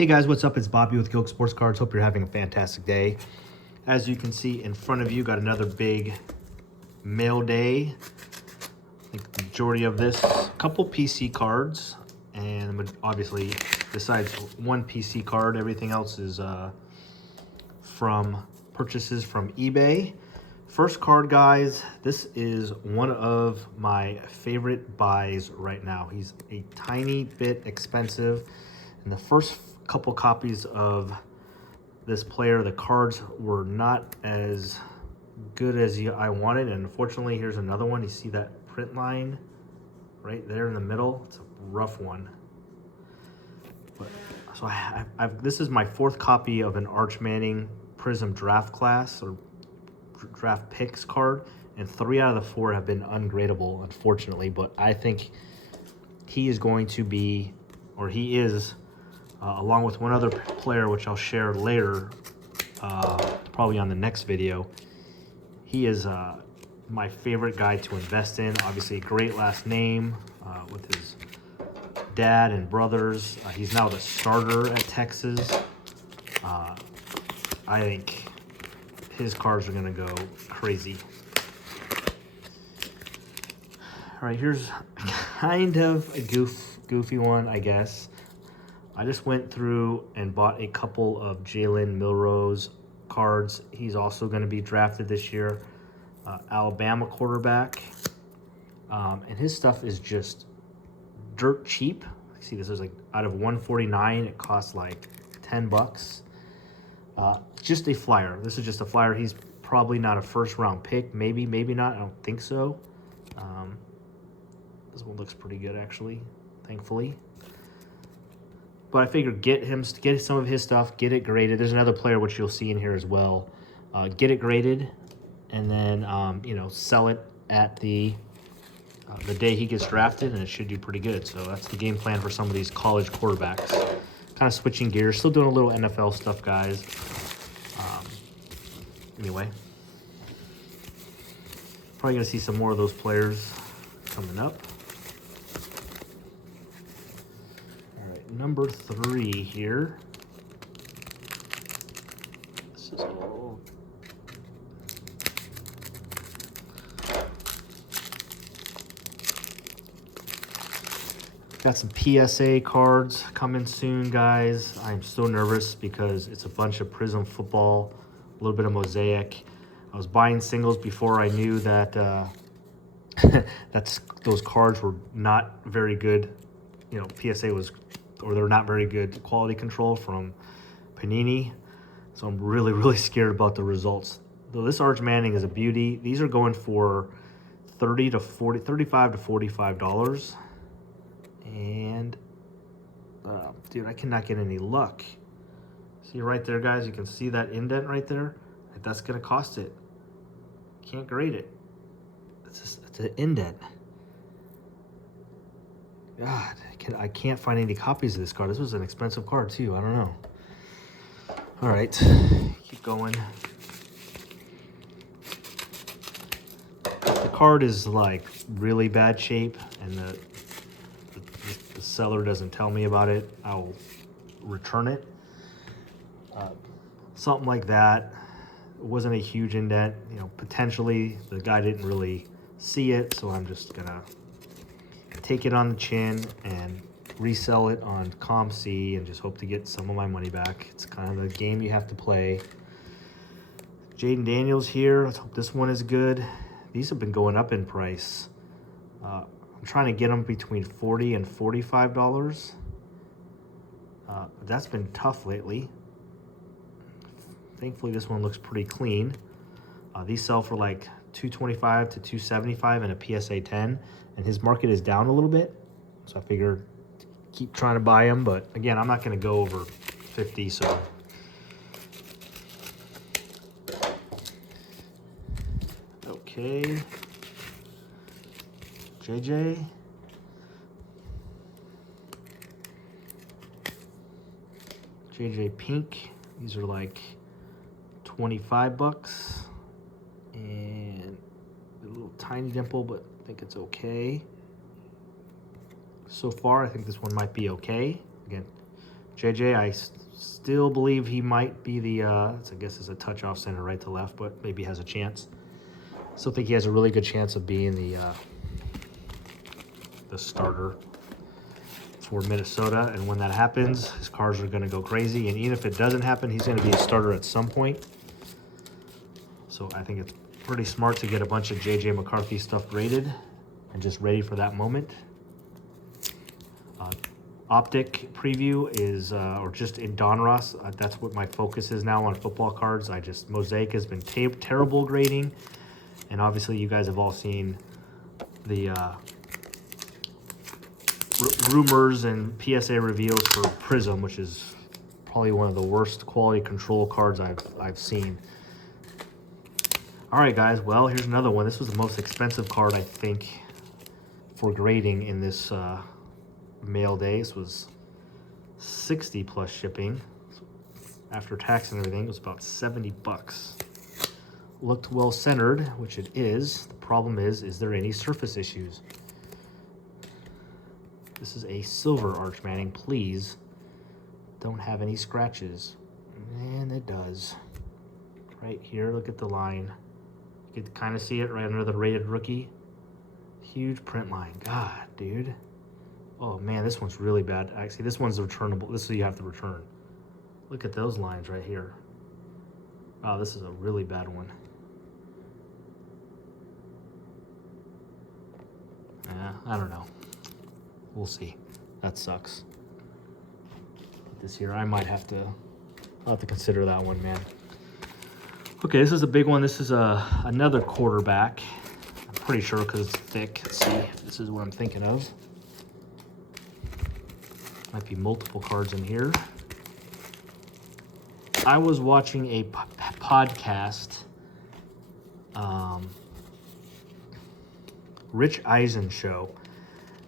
Hey guys, what's up? It's Bobby with Gilk Sports Cards. Hope you're having a fantastic day. As you can see in front of you, got another big mail day. I think the majority of this, a couple PC cards, and obviously, besides one PC card, everything else is from purchases from eBay. First card, guys, this is one of my favorite buys right now. He's a tiny bit expensive. And the first couple copies of this player, the cards were not as good as I wanted. And unfortunately, here's another one. You see that print line right there in the middle? It's a rough one. But, so this is my fourth copy of an Arch Manning Prism Draft Class or Draft Picks card. And 3 out of the 4 have been ungradable, unfortunately. But I think he is going to be, or he is, along with one other player, which I'll share later, probably on the next video. He is my favorite guy to invest in. Obviously, a great last name with his dad and brothers. He's now the starter at Texas. I think his cards are going to go crazy. All right, here's kind of a goofy one, I guess. I just went through and bought a couple of Jalen Milroe cards. He's also going to be drafted this year. Alabama quarterback. And his stuff is just dirt cheap. See, this is like out of 149, it costs like 10 bucks. Just a flyer. This is just a flyer. He's probably not a first round pick. Maybe not. I don't think so. This one looks pretty good, actually, thankfully. But I figured get some of his stuff, get it graded. There's another player which you'll see in here as well. Get it graded, and then sell it at the day he gets drafted, and it should do pretty good. So that's the game plan for some of these college quarterbacks. Kind of switching gears, still doing a little NFL stuff, guys. Anyway, probably gonna see some more of those players coming up. Number 3 here. This is all got some PSA cards coming soon, guys. I'm so nervous because it's a bunch of Prism football, a little bit of Mosaic. I was buying singles before I knew that those cards were not very good. PSA was, or they're not very good quality control from Panini. So I'm really, really scared about the results. Though this Arch Manning is a beauty. These are going for $35 to $45. And, dude, I cannot get any luck. See right there, guys? You can see that indent right there? That's going to cost it. Can't grade it. It's an indent. God, I can't find any copies of this card. This was an expensive card, too. I don't know. All right. Keep going. The card is, like, really bad shape, and the seller doesn't tell me about it. I'll return it. Something like that. It wasn't a huge indent. Potentially the guy didn't really see it, so I'm just going to take it on the chin and resell it on ComC and just hope to get some of my money back. It's kind of a game you have to play. Jaden Daniels here. Let's hope this one is good. These have been going up in price. I'm trying to get them between $40 and $45. That's been tough lately. Thankfully, this one looks pretty clean. These sell for like $225 to $275 and a PSA 10, and his market is down a little bit. So I figured keep trying to buy them, but again, I'm not going to go over 50. So okay, JJ Pink. These are like 25 bucks, and a little tiny dimple, but I think it's okay. So far, I think this one might be okay. Again, JJ, still believe he might be the, I guess it's a touch off center right to left, but maybe has a chance. Still think he has a really good chance of being the starter for Minnesota. And when that happens, his cars are going to go crazy. And even if it doesn't happen, he's going to be a starter at some point. So I think it's pretty smart to get a bunch of JJ McCarthy stuff graded and just ready for that moment. Optic preview is, or just in Donruss, that's what my focus is now on football cards. Mosaic has been terrible grading. And obviously you guys have all seen the rumors and PSA reveals for Prism, which is probably one of the worst quality control cards I've seen. All right, guys, well, here's another one. This was the most expensive card, I think, for grading in this mail day. This was 60 plus shipping. After tax and everything, it was about 70 bucks. Looked well centered, which it is. The problem is there any surface issues? This is a silver Arch Manning. Please don't have any scratches. And it does. Right here, look at the line. You can kind of see it right under the rated rookie. Huge print line. God, dude. Oh man, this one's really bad. Actually, this one's returnable. This is what you have to return. Look at those lines right here. Wow, this is a really bad one. I don't know. We'll see. That sucks. This here, I'll have to consider that one, man. Okay, this is a big one. This is another quarterback. I'm pretty sure because it's thick. Let's see if this is what I'm thinking of. Might be multiple cards in here. I was watching a podcast, Rich Eisen show,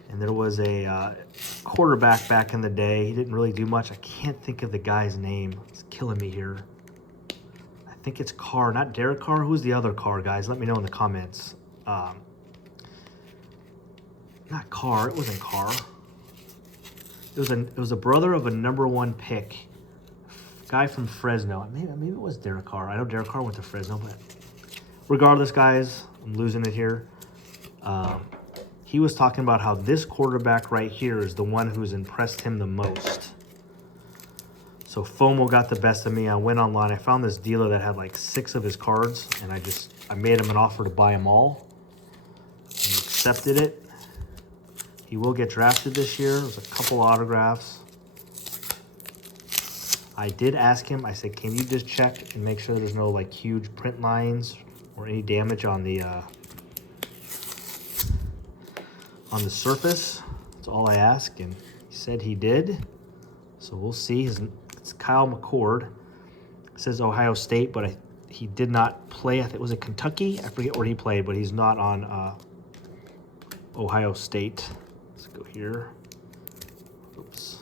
and there was a quarterback back in the day. He didn't really do much. I can't think of the guy's name. It's killing me here. I think it's Carr, not Derek Carr. Who's the other Carr, guys? Let me know in the comments. Not Carr. It wasn't Carr. It was a brother of a #1 pick, guy from Fresno. Maybe it was Derek Carr. I know Derek Carr went to Fresno, but regardless, guys, I'm losing it here. He was talking about how this quarterback right here is the one who's impressed him the most. So FOMO got the best of me. I went online. I found this dealer that had like 6 of his cards, and I made him an offer to buy them all. He accepted it. He will get drafted this year. There's a couple autographs. I did ask him, I said, can you just check and make sure there's no like huge print lines or any damage on the surface? That's all I asked, and he said he did. So we'll see. It's Kyle McCord. It says Ohio State, but he did not play. I think it was at Kentucky. I forget where he played, but he's not on Ohio State. Let's go here. Oops.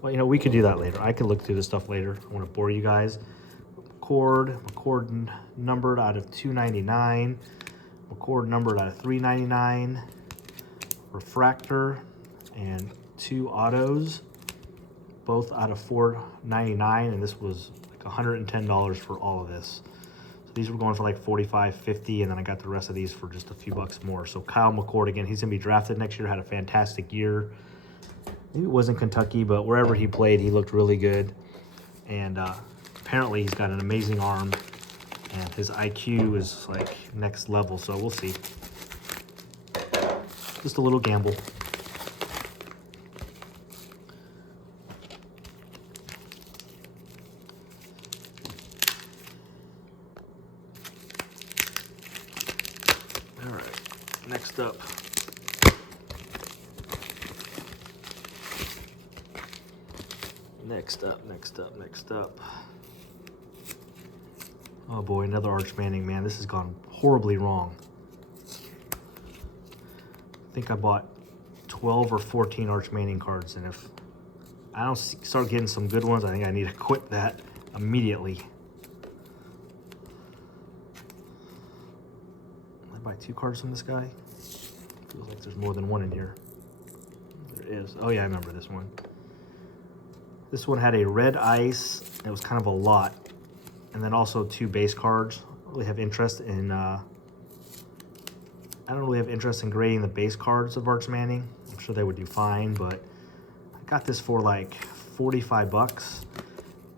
Well, you know, we could do that later. I could look through this stuff later. I want to bore you guys. McCord numbered out of 299. McCord numbered out of 399. Refractor and 2 autos, both out of 499, and this was like $110 for all of this. So these were going for like 45, 50, and then I got the rest of these for just a few bucks more. So Kyle McCord, again, he's gonna be drafted next year. Had a fantastic year. Maybe it wasn't Kentucky, but wherever he played, he looked really good. And apparently he's got an amazing arm, and his IQ is like next level. So we'll see. Just a little gamble. All right, next up. Next up. Oh boy, another Arch Manning, man. This has gone horribly wrong. I think I bought 12 or 14 Arch Manning cards, and if I don't start getting some good ones, I think I need to quit that immediately. Did I buy 2 cards from this guy? Feels like there's more than one in here. There is. Oh yeah, I remember this one. This one had a red ice. It was kind of a lot. And then also 2 base cards. I don't really have interest in, I don't really have interest in grading the base cards of Arch Manning. I'm sure they would do fine, but I got this for like 45 bucks.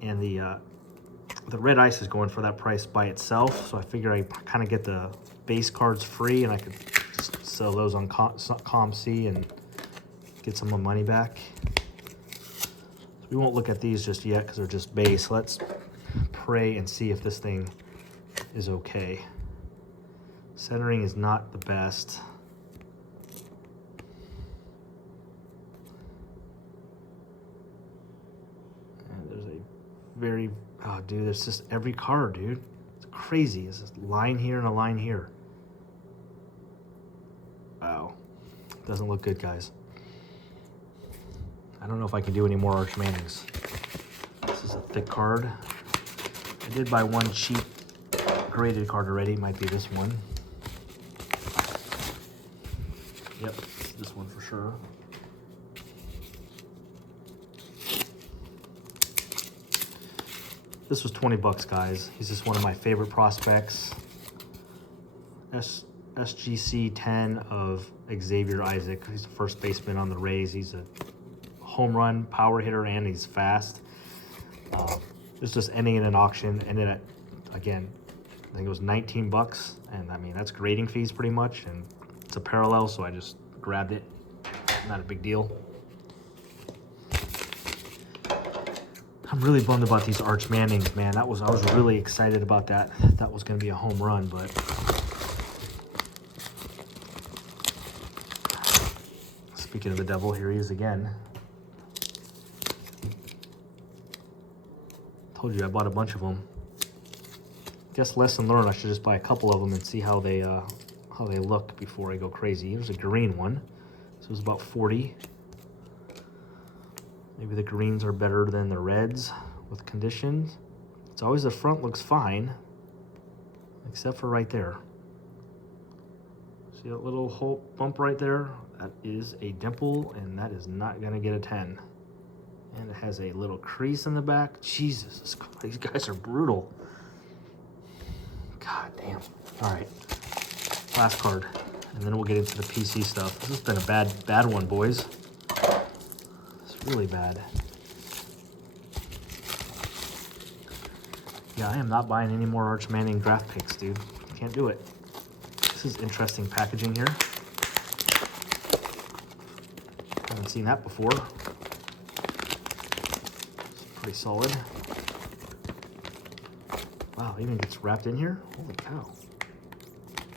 And the red ice is going for that price by itself. So I figure I kind of get the base cards free and I could just sell those on COMC and get some of my money back. We won't look at these just yet because they're just base. Let's pray and see if this thing is okay. Centering is not the best. And there's a very, oh dude, there's just every card, dude. It's crazy. It's just a line here and a line here. Wow. Doesn't look good, guys. I don't know if I can do any more Arch Mannings. This is a thick card. I did buy one cheap graded card already. Might be this one. Yep, it's this one for sure. This was 20 bucks, guys. He's just one of my favorite prospects. SGC 10 of Xavier Isaac. He's the first baseman on the Rays. He's a home run power hitter and he's fast. It's just ending in an auction. Ended at, again, I think it was 19 bucks. And I mean, that's grading fees pretty much. And it's a parallel, so I just grabbed it. Not a big deal. I'm really bummed about these Arch Mannings, man. I was really excited about that. That was going to be a home run, but speaking of the devil, here he is again. Told you I bought a bunch of them. Guess lesson learned. I should just buy a couple of them and see how they look before I go crazy. Here's a green one. This was about 40. Maybe the greens are better than the reds with conditions. It's always the front looks fine, except for right there. See that little hole bump right there? That is a dimple, and that is not gonna get a 10. And it has a little crease in the back. Jesus, these guys are brutal. God damn. All right, last card, and then we'll get into the PC stuff. This has been a bad one, boys. It's really bad. Yeah, I am not buying any more Arch Manning draft picks, dude. Can't do it. This is interesting packaging here. Haven't seen that before. It's pretty solid. Wow, it even gets wrapped in here? Holy cow.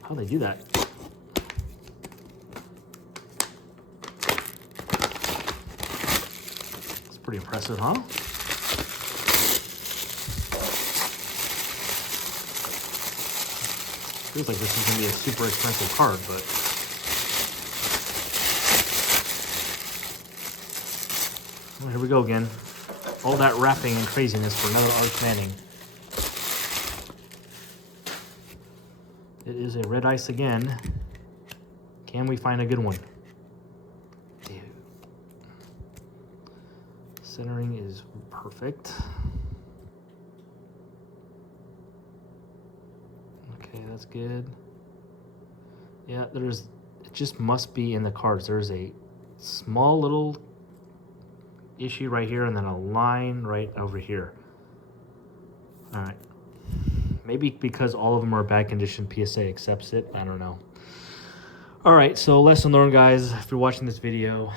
How'd they do that? It's pretty impressive, huh? Feels like this is going to be a super expensive card, but well, here we go again. All that wrapping and craziness for another Arch Manning. It is a red ice again. Can we find a good one? Dude. Centering is perfect. Okay, that's good. Yeah, it just must be in the cards. There's a small little issue right here and then a line right over here. All right. Maybe because all of them are bad condition, PSA accepts it. I don't know. All right, so lesson learned, guys. If you're watching this video,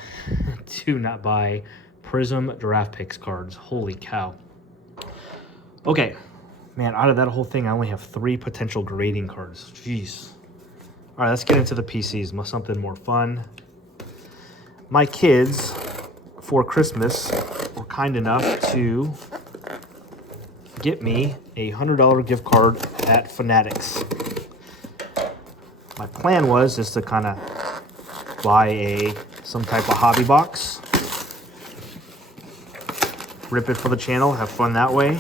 do not buy Prism draft picks cards. Holy cow. Okay. Man, out of that whole thing, I only have 3 potential grading cards. Jeez. All right, let's get into the PCs. Something more fun. My kids, for Christmas, were kind enough to get me a $100 gift card at Fanatics. My plan was just to kind of buy some type of hobby box, rip it for the channel, have fun that way.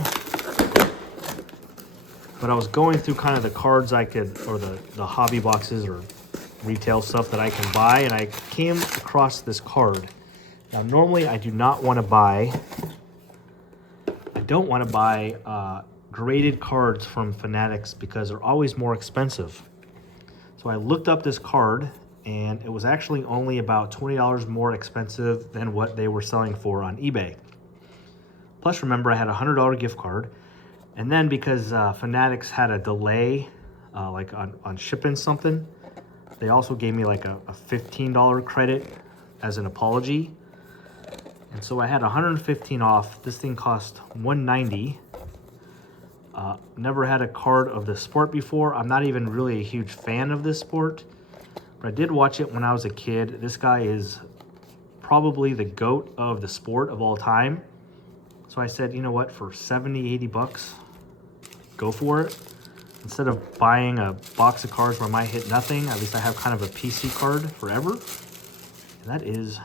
But I was going through kind of the cards I could, or the hobby boxes or retail stuff that I can buy, and I came across this card. Now, normally I do not want to buy don't want to buy graded cards from Fanatics because they're always more expensive. So I looked up this card, and it was actually only about $20 more expensive than what they were selling for on eBay. Plus, remember, I had a $100 gift card. And then because Fanatics had a delay, like on shipping something, they also gave me like a $15 credit as an apology. And so I had 115 off. This thing cost $190. Never had a card of the sport before. I'm not even really a huge fan of this sport, but I did watch it when I was a kid. This guy is probably the GOAT of the sport of all time. So I said, you know what, for 70, 80 bucks, go for it. Instead of buying a box of cards where I might hit nothing, at least I have kind of a PC card forever. And that is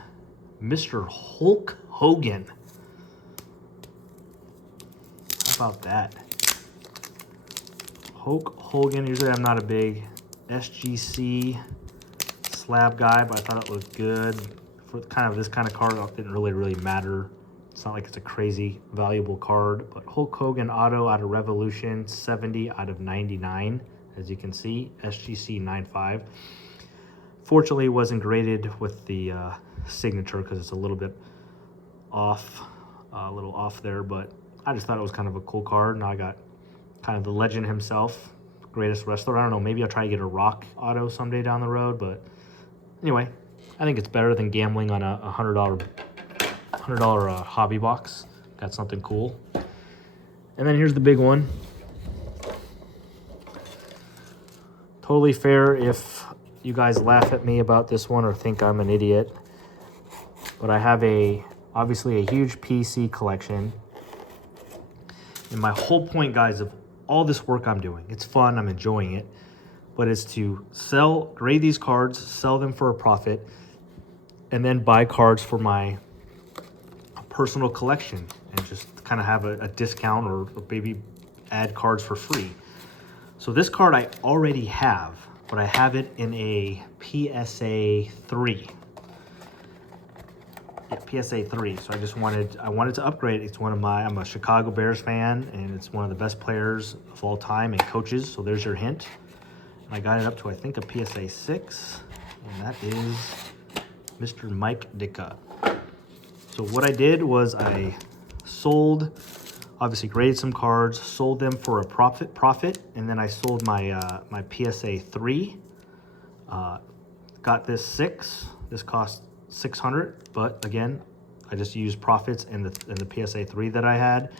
Mr. Hulk Hogan. How about that? Hulk Hogan. Usually I'm not a big SGC slab guy, but I thought it looked good. For kind of this kind of card, it didn't really matter. It's not like it's a crazy valuable card, but Hulk Hogan auto out of Revolution, 70 out of 99, as you can see, SGC 95. Fortunately, it wasn't graded with the signature because it's a little bit off, there, but I just thought it was kind of a cool card. Now I got kind of the legend himself, greatest wrestler. I don't know, maybe I'll try to get a Rock auto someday down the road, but anyway, I think it's better than gambling on a $100 hobby box. Got something cool. And then here's the big one. Totally fair if you guys laugh at me about this one or think I'm an idiot, but I have obviously a huge PC collection. And my whole point, guys, of all this work I'm doing, it's fun, I'm enjoying it, but it's to grade these cards, sell them for a profit, and then buy cards for my personal collection and just kind of have a discount or maybe add cards for free. So this card I already have, but I have it in a PSA 3. PSA 3. So I wanted to upgrade. It's I'm a Chicago Bears fan, and it's one of the best players of all time and coaches. So there's your hint. And I got it up to, I think, a PSA 6, and that is Mr. Mike Ditka. So what I did was I sold, obviously graded some cards, sold them for a profit, and then I sold my my PSA 3. Got this 6. This cost $600, but again, I just used profits in the PSA 3 that I had.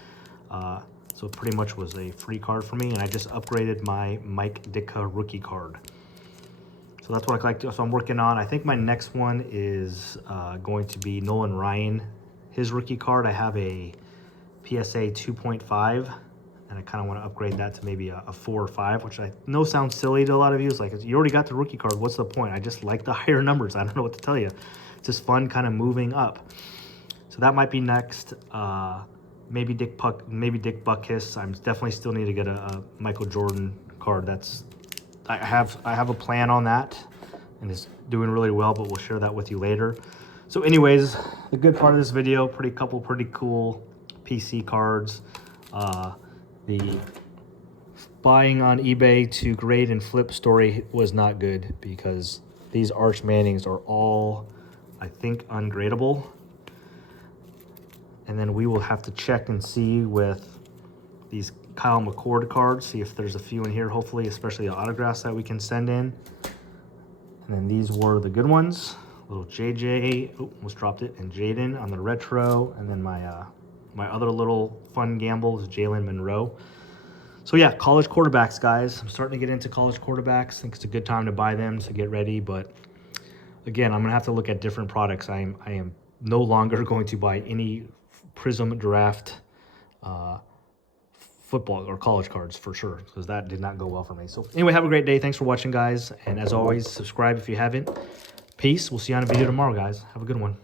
So it pretty much was a free card for me, and I just upgraded my Mike Ditka rookie card. So that's what I like to, so I'm working on. I think my next one is going to be Nolan Ryan, his rookie card. I have a PSA 2.5, and I kind of want to upgrade that to maybe a 4 or 5, which I know sounds silly to a lot of you. It's like, you already got the rookie card, what's the point? I just like the higher numbers. I don't know what to tell you. It's just fun kind of moving up. So that might be next. Maybe Dick Butkus. I'm definitely still need to get a Michael Jordan card. I have a plan on that, and it's doing really well, but we'll share that with you later. So anyways, the good part of this video, couple pretty cool PC cards. The buying on eBay to grade and flip story was not good because these Arch Mannings are all, I think, ungradable. And then we will have to check and see with these Kyle McCord cards, see if there's a few in here, hopefully, especially the autographs that we can send in. And then these were the good ones. Little JJ, almost dropped it, and Jaden on the retro. And then my other little fun gamble is Jalen Monroe. So yeah, college quarterbacks, guys. I'm starting to get into college quarterbacks. I think it's a good time to buy them to get ready. But again, I'm gonna have to look at different products. I am no longer going to buy any Prism Draft football or college cards for sure, because that did not go well for me. So anyway, have a great day. Thanks for watching, guys. And as always, subscribe if you haven't. Peace. We'll see you on a video tomorrow, guys. Have a good one.